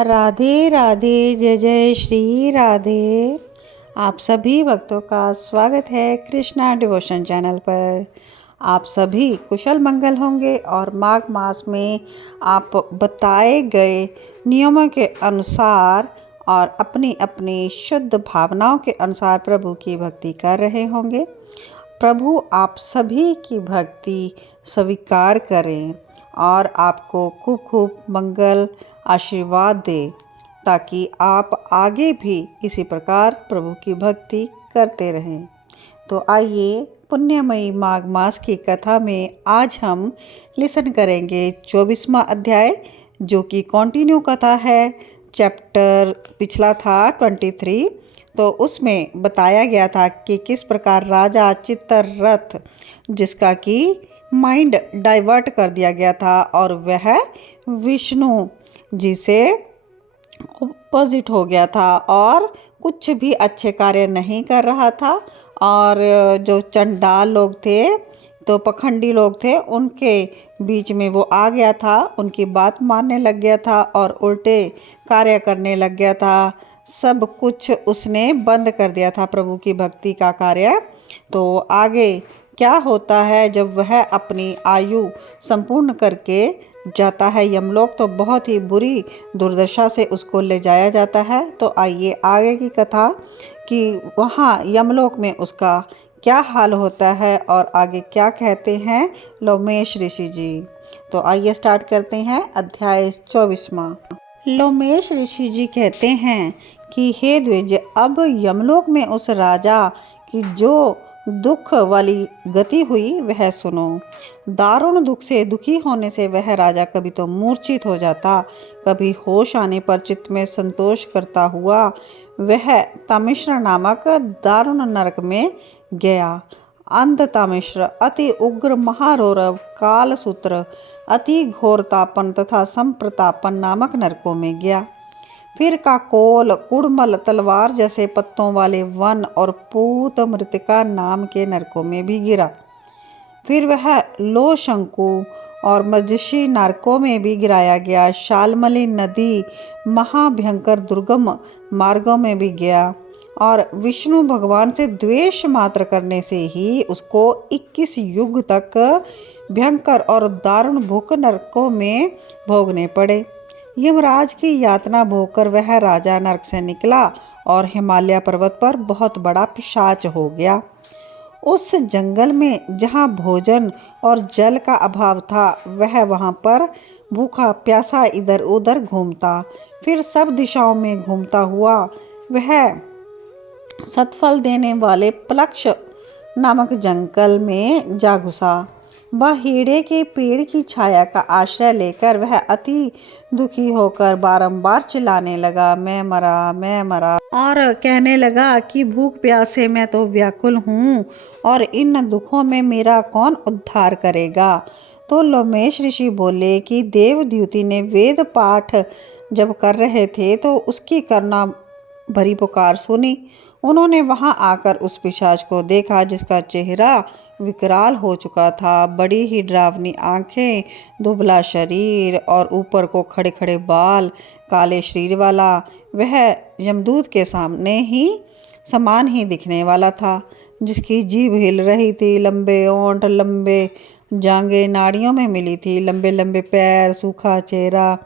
राधे राधे, जय जय श्री राधे। आप सभी भक्तों का स्वागत है कृष्णा डिवोशन चैनल पर। आप सभी कुशल मंगल होंगे और माघ मास में आप बताए गए नियमों के अनुसार और अपनी अपनी शुद्ध भावनाओं के अनुसार प्रभु की भक्ति कर रहे होंगे। प्रभु आप सभी की भक्ति स्वीकार करें और आपको खूब खूब मंगल आशीर्वाद दे, ताकि आप आगे भी इसी प्रकार प्रभु की भक्ति करते रहें। तो आइए पुण्यमयी माघ मास की कथा में आज हम लिसन करेंगे 24वां अध्याय, जो कि कंटिन्यू कथा है। चैप्टर पिछला था 23, तो उसमें बताया गया था कि किस प्रकार राजा चित्ररथ, जिसका कि माइंड डाइवर्ट कर दिया गया था और वह विष्णु जी से अपोजिट हो गया था और कुछ भी अच्छे कार्य नहीं कर रहा था। और जो चंडाल लोग थे, तो पखंडी लोग थे, उनके बीच में वो आ गया था, उनकी बात मानने लग गया था और उल्टे कार्य करने लग गया था। सब कुछ उसने बंद कर दिया था प्रभु की भक्ति का कार्य। तो आगे क्या होता है जब वह अपनी आयु संपूर्ण करके जाता है यमलोक, तो बहुत ही बुरी दुर्दशा से उसको ले जाया जाता है। तो आइए आगे की कथा कि वहाँ यमलोक में उसका क्या हाल होता है और आगे क्या कहते हैं लोमेश ऋषि जी। तो आइए स्टार्ट करते हैं अध्याय 24वां। लोमेश ऋषि जी कहते हैं कि हे द्विज, अब यमलोक में उस राजा की जो दुख वाली गति हुई वह सुनो। दारुण दुख से दुखी होने से वह राजा कभी तो मूर्छित हो जाता, कभी होश आने पर चित्त में संतोष करता हुआ वह तामिश्र नामक दारुण नरक में गया। अंध तामिश्र, अति उग्र महारौरव, कालसूत्र, अति घोरतापन तथा संप्रतापन नामक नरकों में गया। फिर काकोल, कुड़मल, तलवार जैसे पत्तों वाले वन और पूत मृतिका नाम के नरकों में भी गिरा। फिर वह लो शंकु और मजशी नरकों में भी गिराया गया। शालमली नदी महाभयंकर दुर्गम मार्गों में भी गया और विष्णु भगवान से द्वेष मात्र करने से ही उसको 21 युग तक भयंकर और दारुण भूख नरकों में भोगने पड़े। यमराज की यातना भोगकर वह राजा नरक से निकला और हिमालय पर्वत पर बहुत बड़ा पिशाच हो गया। उस जंगल में जहाँ भोजन और जल का अभाव था, वह वहाँ पर भूखा प्यासा इधर उधर घूमता। फिर सब दिशाओं में घूमता हुआ वह सतफल देने वाले प्लक्ष नामक जंगल में जा घुसा। बहीड़े के पेड़ की छाया का आश्रय लेकर वह अति दुखी होकर बारंबार चिल्लाने लगा, मैं मरा मैं मरा, और कहने लगा कि भूख प्यास से मैं तो व्याकुल हूँ और इन दुखों में मेरा कौन उद्धार करेगा। तो लोमेश ऋषि बोले कि देवद्युति ने वेद पाठ जब कर रहे थे तो उसकी करुणा भरी पुकार सुनी। उन्होंने वहां आकर उस पिशाच को देखा, जिसका चेहरा विकराल हो चुका था, बड़ी ही डरावनी आंखें, दुबला शरीर और ऊपर को खड़े खड़े बाल, काले शरीर वाला। वह यमदूत के सामने ही समान ही दिखने वाला था, जिसकी जीभ हिल रही थी, लंबे ओंठ, लंबे जांघें नाड़ियों में मिली थी, लंबे लंबे पैर, सूखा चेहरा,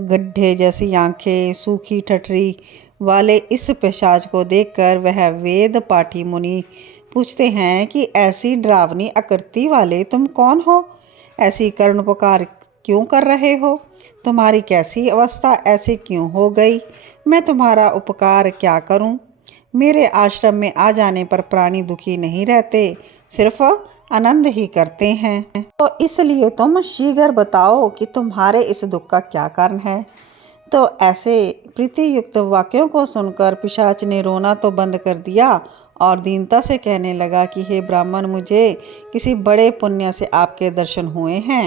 गड्ढे जैसी आंखें, सूखी ठठरी वाले इस पिशाच को देखकर वह वेद पाठी मुनि पूछते हैं कि ऐसी डरावनी आकृति वाले तुम कौन हो? ऐसी करुण पुकार क्यों कर रहे हो? तुम्हारी कैसी अवस्था ऐसी क्यों हो गई? मैं तुम्हारा उपकार क्या करूं? मेरे आश्रम में आ जाने पर प्राणी दुखी नहीं रहते, सिर्फ आनंद ही करते हैं। तो इसलिए तुम शीघ्र बताओ कि तुम्हारे इस दुख का क्या कारण है। तो ऐसे प्रीतियुक्त वाक्यों को सुनकर पिशाच ने रोना तो बंद कर दिया और दीनता से कहने लगा कि हे ब्राह्मण, मुझे किसी बड़े पुण्य से आपके दर्शन हुए हैं।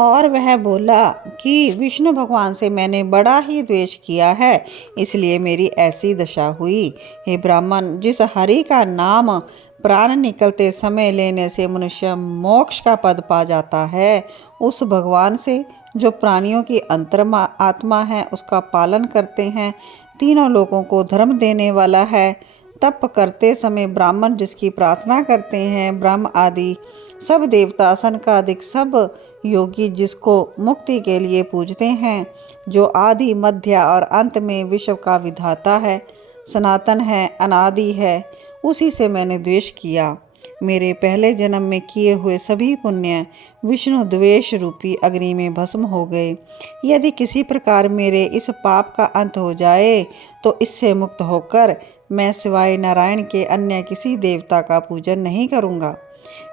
और वह बोला कि विष्णु भगवान से मैंने बड़ा ही द्वेष किया है, इसलिए मेरी ऐसी दशा हुई। हे ब्राह्मण, जिस हरि का नाम प्राण निकलते समय लेने से मनुष्य मोक्ष का पद पा जाता है, उस भगवान से जो प्राणियों की अंतर्मा आत्मा है उसका पालन करते हैं, तीनों लोगों को धर्म देने वाला है। तप करते समय ब्राह्मण जिसकी प्रार्थना करते हैं, ब्रह्म आदि सब देवता, सनकादिक सब योगी जिसको मुक्ति के लिए पूजते हैं, जो आदि मध्य और अंत में विश्व का विधाता है, सनातन है, अनादि है, उसी से मैंने द्वेष किया। मेरे पहले जन्म में किए हुए सभी पुण्य विष्णु द्वेष रूपी अग्नि में भस्म हो गए। यदि किसी प्रकार मेरे इस पाप का अंत हो जाए तो इससे मुक्त होकर मैं सिवाय नारायण के अन्य किसी देवता का पूजन नहीं करूँगा।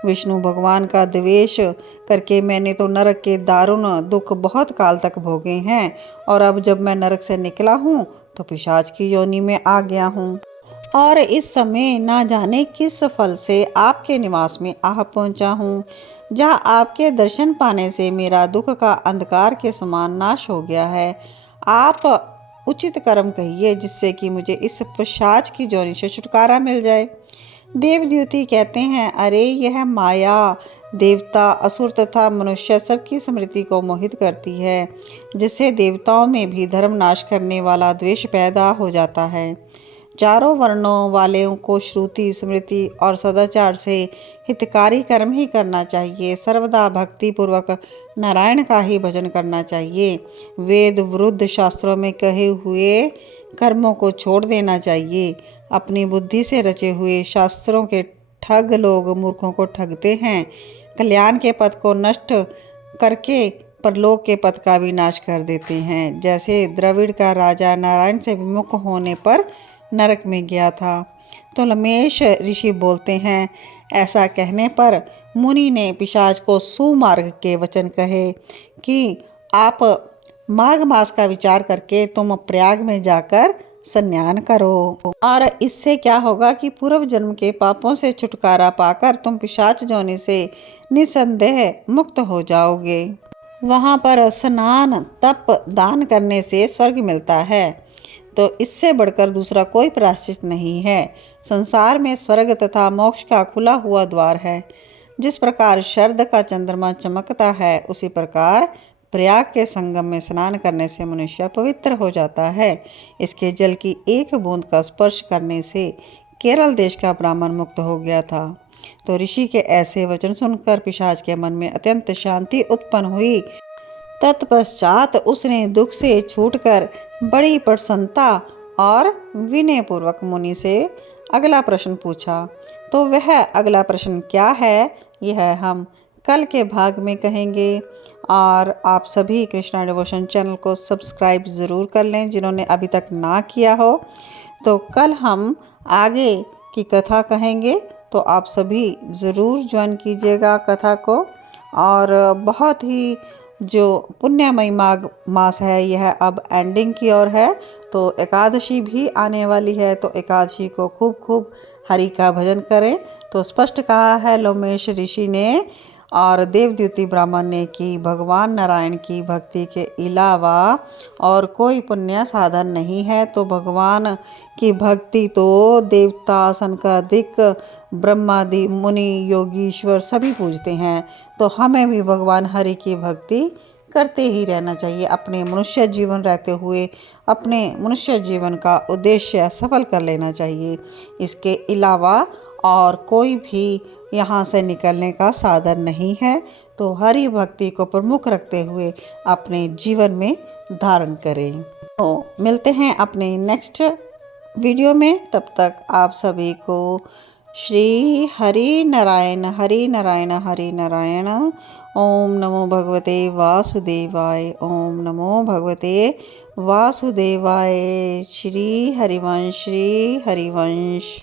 विष्णु भगवान का द्वेष करके मैंने तो नरक के दारुण दुख बहुत काल तक भोगे हैं, और अब जब मैं नरक से निकला हूँ तो पिशाच की योनि में आ गया हूँ, और इस समय ना जाने किस फल से आपके निवास में आ पहुँचा हूँ, जहाँ आपके दर्शन पाने से मेरा दुख का अंधकार के समान नाश हो गया है। आप उचित कर्म कहिए जिससे कि मुझे इस पिशाच की जोनी से छुटकारा मिल जाए। देवद्युति कहते हैं, अरे यह माया देवता, असुर तथा मनुष्य सबकी स्मृति को मोहित करती है, जिससे देवताओं में भी धर्म नाश करने वाला द्वेष पैदा हो जाता है। चारों वर्णों वालों को श्रुति, स्मृति और सदाचार से हितकारी कर्म ही करना चाहिए। सर्वदा भक्ति पूर्वक नारायण का ही भजन करना चाहिए। वेद विरुद्ध शास्त्रों में कहे हुए कर्मों को छोड़ देना चाहिए। अपनी बुद्धि से रचे हुए शास्त्रों के ठग लोग मूर्खों को ठगते हैं। कल्याण के पथ को नष्ट करके परलोक के पथ का भी नाश कर देते हैं। जैसे द्रविड़ का राजा नारायण से विमुख होने पर नरक में गया था। तो लमेश ऋषि बोलते हैं, ऐसा कहने पर मुनि ने पिशाच को सुमार्ग के वचन कहे कि आप माघ मास का विचार करके तुम प्रयाग में जाकर स्नान करो, और इससे क्या होगा कि पूर्व जन्म के पापों से छुटकारा पाकर तुम पिशाच जोनि से निसंदेह मुक्त हो जाओगे। वहाँ पर स्नान, तप, दान करने से स्वर्ग मिलता है, तो इससे बढ़कर दूसरा कोई प्रायश्चित नहीं है। संसार में स्वर्ग तथा मोक्ष का खुला हुआ द्वार है। जिस प्रकार शरद का चंद्रमा चमकता है, उसी प्रकार प्रयाग के संगम में स्नान करने से मनुष्य पवित्र हो जाता है। इसके जल की एक बूंद का स्पर्श करने से केरल देश का ब्राह्मण मुक्त हो गया था। तो ऋषि के ऐसे वचन सुनकर पिशाच के मन में अत्यंत शांति उत्पन्न हुई। तत्पश्चात उसने दुख से छूटकर बड़ी प्रसन्नता और विनय पूर्वक मुनि से अगला प्रश्न पूछा। तो वह अगला प्रश्न क्या है, यह हम कल के भाग में कहेंगे। और आप सभी कृष्णा डिवोशन चैनल को सब्सक्राइब ज़रूर कर लें जिन्होंने अभी तक ना किया हो। तो कल हम आगे की कथा कहेंगे, तो आप सभी ज़रूर ज्वाइन कीजिएगा कथा को। और बहुत ही जो पुण्यमयी माघ मास है, यह अब एंडिंग की ओर है, तो एकादशी भी आने वाली है। तो एकादशी को खूब खूब हरि का भजन करें। तो स्पष्ट कहा है लोमेश ऋषि ने और देवद्युति ब्राह्मण ने कि भगवान नारायण की भक्ति के अलावा और कोई पुण्य साधन नहीं है। तो भगवान की भक्ति तो देवता, सनकादिक, ब्रह्मादि, मुनि, योगीश्वर सभी पूजते हैं। तो हमें भी भगवान हरि की भक्ति करते ही रहना चाहिए। अपने मनुष्य जीवन रहते हुए अपने मनुष्य जीवन का उद्देश्य सफल कर लेना चाहिए। इसके अलावा और कोई भी यहाँ से निकलने का साधन नहीं है। तो हरि भक्ति को प्रमुख रखते हुए अपने जीवन में धारण करें। तो मिलते हैं अपने नेक्स्ट वीडियो में। तब तक आप सभी को श्री हरि नारायण हरि नारायण हरि नारायण। ओम नमो भगवते वासुदेवाय। ओम नमो भगवते वासुदेवाय। श्री हरिवंश।